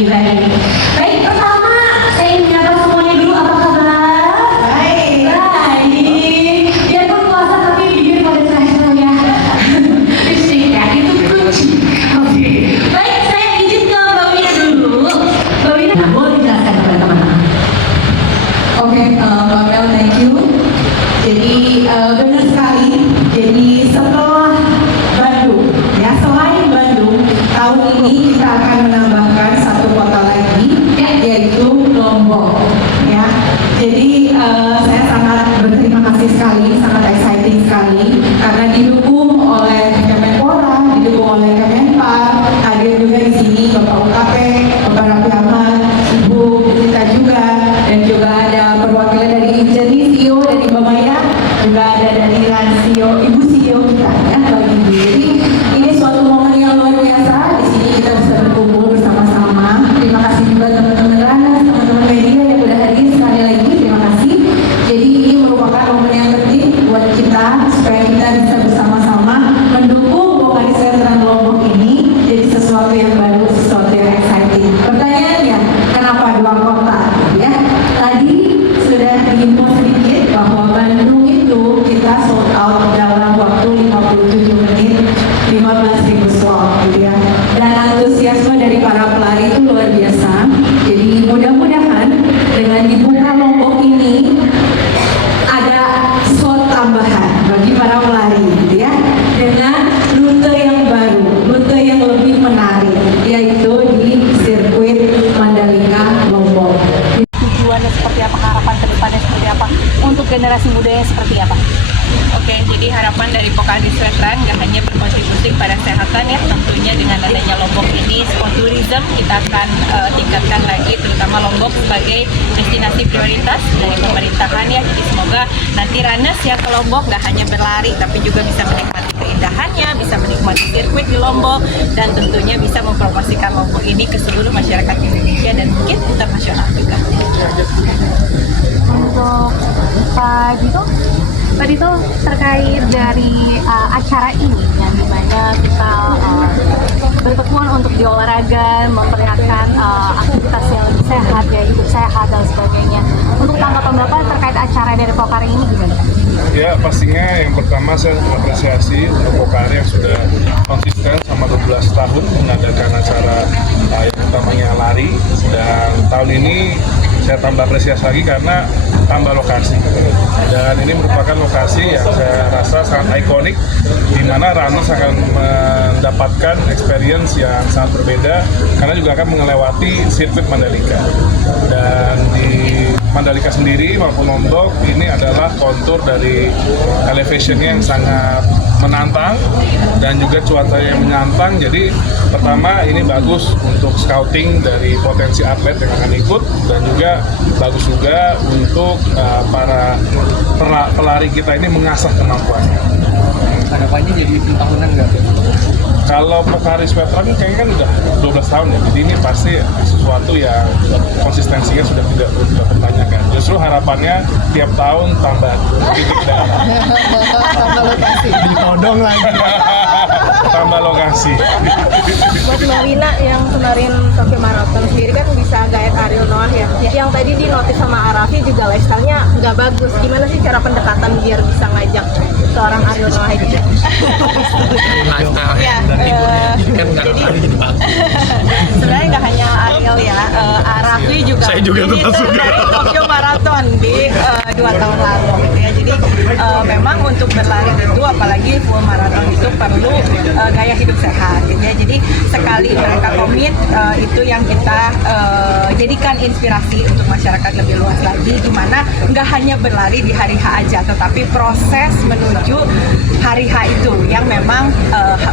event ini. Baik, pertama saya ingin menyapa semuanya dulu, apa kabar? Baik. Biarpun puasa tapi bibir pada cerah ya. Fisik ya, itu kunci. Oke. Baik, saya izin ke Mbak Wina dulu. Mbak Wina, boleh dijelaskan kepada teman-teman. Oke, Mbak Mel, thank you. Jadi benar sekali. Jadi setelah Bandung, ya selain Bandung, tahun ini kita akan menambahkan satu kota lagi, yaitu Lombok. Ya, jadi saya sangat berterima kasih sekali, sangat exciting sekali karena didukung oleh Kemenpora, didukung oleh Kemenpar, hadir juga di sini Bapak UKP, Bapak Raffi Ahmad, Ibu Rita juga, dan juga ada perwakilan dari Injeni, CEO dari Mbak Maya, juga ada dari CEO, Ibu CEO kita ya, Mbak Ibu. Jadi ini suatu momen yang luar biasa. Di sini kita bisa berkumpul bersama-sama. Terima kasih juga teman-teman Rana, teman-teman media yang sudah hadir sekali lagi. Terima kasih. Jadi ini merupakan momen yang penting buat kita supaya kita bisa bersama-sama mendukung vokalis veteran Lombok ini jadi sesuatu yang baru, sesuatu yang exciting. Pertanyaannya, kenapa dua kota? Ya, tadi sudah diinfo sedikit bahwa Bandung itu kita sold out dalam waktu 57 menit 15.000 slot gitu ya. Dan antusiasme dari para pelari itu luar biasa. Jadi mudah-mudahan dengan dibuka Lombok ini ada slot tambahan bagi para pelari gitu ya. Dengan rute yang baru, rute yang lebih menarik, yaitu di sirkuit Mandalika Lombok. Tujuannya seperti apa, harapan ke depannya seperti apa, untuk generasi mudanya seperti apa? Oke, jadi harapan dari Pokadis Veteran nggak hanya berkontribusi pada kesehatan ya, tentunya dengan adanya Lombok ini, sport tourism kita akan tingkatkan lagi, terutama Lombok sebagai destinasi prioritas dari pemerintahan ya. Jadi semoga nanti runners yang ke Lombok nggak hanya berlari, tapi juga bisa menikmati keindahannya, bisa menikmati sirkuit di Lombok, dan tentunya bisa mempromosikan Lombok ini ke seluruh masyarakat Indonesia dan mungkin internasional juga. Untuk Pak Dito terkait dari acara ini yang dimana kita bertemuan untuk di olahraga, memperlihatkan aktivitas yang lebih sehat, ya hidup sehat dan sebagainya. Untuk tanggapan Bapak terkait acara dari Pokari ini gimana? Ya, pastinya yang pertama saya mengapresiasi untuk Pokari yang sudah konsisten selama 12 tahun mengadakan acara yang utamanya lari, dan tahun ini saya tambah apresiasi lagi karena tambah lokasi, dan ini merupakan lokasi yang saya rasa sangat ikonik di mana runners akan mendapatkan experience yang sangat berbeda karena juga akan melewati sirkuit Mandalika. Dan di Mandalika sendiri maupun Lombok ini adalah kontur dari elevationnya yang sangat menantang dan juga cuacanya yang menantang. Jadi pertama ini bagus untuk scouting dari potensi atlet yang akan ikut, dan juga bagus juga untuk para pelari kita ini mengasah kemampuannya. Harapannya jadi event tahunan nggak? Kalau Pokaris Veteran kayaknya kan udah 12 tahun ya, jadi ini pasti sesuatu yang konsistensinya sudah tidak perlu dipertanyakan. Justru harapannya tiap tahun tambah titik darah. Tambah lokasi. Ditodong lagi. Tambah lokasi. Buat Mbak Wina yang kemarin Tokyo Marathon sendiri kan bisa guide Ariel Noah ya. Yang tadi di notis sama Arafi juga lifestyle-nya nggak bagus. Gimana sih cara pendekatan biar bisa ngajak seorang Ariel Noah ini? Ya, jadi sebenarnya nggak hanya Ariel ya, Arafi juga. Saya juga finisher dari Tokyo Marathon di 2 tahun lalu gitu ya. Jadi memang untuk berlari itu, apalagi full marathon itu perlu gaya hidup sehat gitu ya. Jadi sekali mereka komit, itu yang kita jadikan inspirasi untuk masyarakat lebih luas lagi, di mana nggak hanya berlari di hari H aja, tetapi proses menuju hari H itu yang memang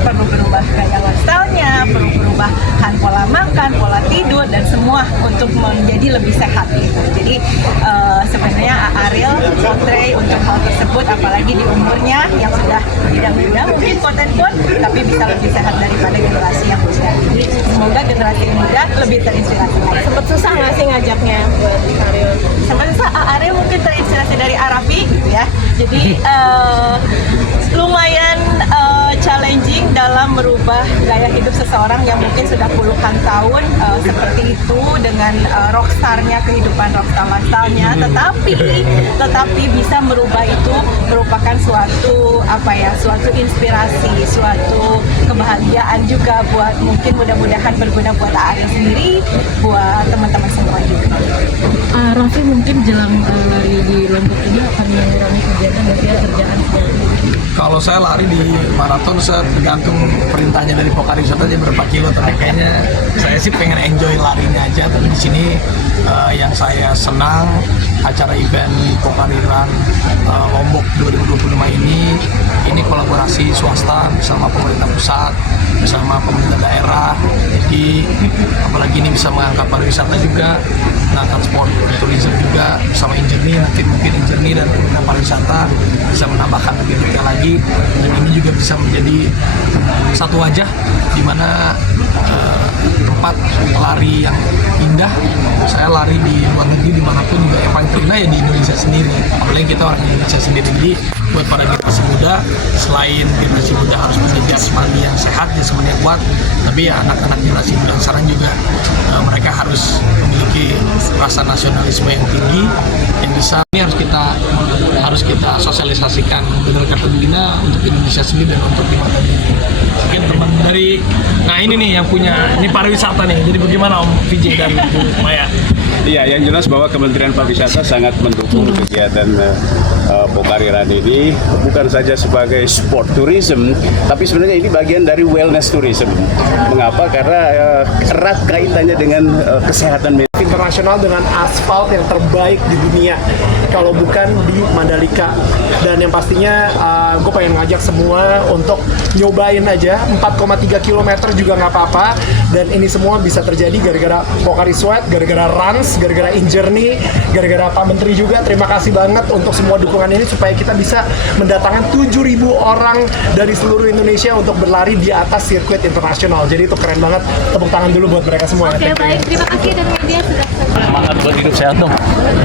perlu berubah gaya lifestyle-nya, perlu perubahan pola makan, pola tidur, dan semua untuk menjadi lebih sehat gitu. Jadi sebenarnya Ariel portray untuk hal tersebut, apalagi di umurnya yang sudah tidak muda mungkin quote-unquote, tapi bisa lebih sehat daripada generasi yang muda. Jadi semoga generasi muda lebih terinspirasi. Sempet susah nggak sih ngajaknya buat Ariel? Sempat susah, Ariel mungkin terinspirasi dari Arafi gitu ya. Jadi lumayan challenging dalam merubah gaya hidup seseorang yang mungkin sudah puluhan tahun seperti itu dengan rockstarnya, kehidupan rockstar lifestyle-nya, tetapi bisa merubah itu merupakan suatu suatu inspirasi, suatu kebahagiaan juga buat mungkin mudah-mudahan berguna buat Ariel sendiri, buat teman-teman semua juga. Raffi mungkin jelang lari di Lombok ini akan mengurangi kegiatan kerjaan seperti ini. Kalau saya lari di maraton, saya tergantung perintahnya dari Pokari Wisata aja berapa kilo. Tapi kayaknya saya sih pengen enjoy larinya aja. Tapi di sini yang saya senang acara event Pokari Run Lombok 2025 ini kolaborasi swasta bersama pemerintah pusat, bersama pemerintah daerah. Jadi apalagi ini bisa mengangkat pariwisata juga, mengangkat sport tourism juga bersama Injernie, nanti mungkin Injernie dan pemerintah pariwisata bisa menambahkan lebih detail lagi, dan ini juga bisa menjadi satu wajah di mana tempat lari yang indah. Saya lari di luar negeri dimanapun juga yang paling terindah ya di Indonesia sendiri, apalagi kita orang Indonesia sendiri. Jadi buat para generasi muda, selain generasi muda harus punya jasmani yang sehat, jasmani yang kuat, tapi ya anak-anak generasi muda sekarang juga mereka harus memiliki rasa nasionalisme yang tinggi yang bisa ini harus kita sosialisasikan dengan kata Bina untuk Indonesia sendiri dan untuk di mata dunia. Mungkin teman dari ini nih yang punya ini pariwisata nih. Jadi bagaimana Om Vijay dan Bu Maya? Iya, yang jelas bahwa Kementerian Pariwisata sangat mendukung kegiatan Pokari Run ini, bukan saja sebagai sport tourism, tapi sebenarnya ini bagian dari wellness tourism. Mengapa? Karena erat kaitannya dengan kesehatan mental. Internasional dengan aspal yang terbaik di dunia, kalau bukan di Mandalika. Dan yang pastinya gue pengen ngajak semua untuk nyobain aja 4,3 km juga nggak apa-apa. Dan ini semua bisa terjadi gara-gara Pokari Sweat, gara-gara Rans, gara-gara Injernie, gara-gara Pak Menteri juga. Terima kasih banget untuk semua dukungan ini supaya kita bisa mendatangkan 7.000 orang dari seluruh Indonesia untuk berlari di atas sirkuit internasional. Jadi itu keren banget. Tepuk tangan dulu buat mereka semua. Oke, baik. Terima kasih dan media sudah. Semangat buat hidup sehat dong.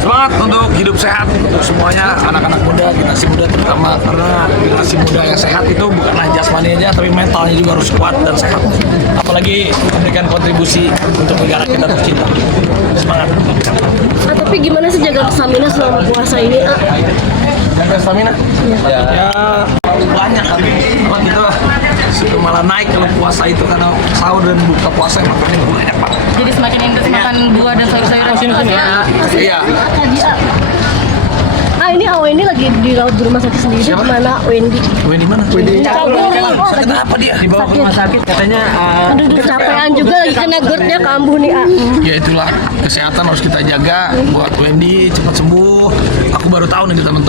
Semangat untuk hidup sehat untuk semuanya, anak-anak muda, generasi muda terutama, karena generasi muda yang sehat itu bukanlah jasmani aja, tapi mentalnya juga harus kuat dan sehat. Apalagi memberikan kontribusi untuk negara kita tercinta. Semangat. Tapi gimana sih jaga stamina selama puasa ini? Jaga stamina? Ya banyak kan. Kita malah naik kalau puasa itu karena sahur dan buka puasa yang makannya banyak banget. Jadi semakin intens makan buah dan sayur-sayuran sini ya? Iya. Ini Wendy lagi dirawat di rumah sakit sendiri. Siapa? Mana Wendy? Wendy mana? Wendy sakit apa dia? Dibawa ke rumah sakit katanya. Aduh, kecapean juga lagi kena GERD-nya kambuh nih. Ya itulah, kesehatan harus kita jaga buat Wendy cepat sembuh. Aku baru tahu nih teman-teman.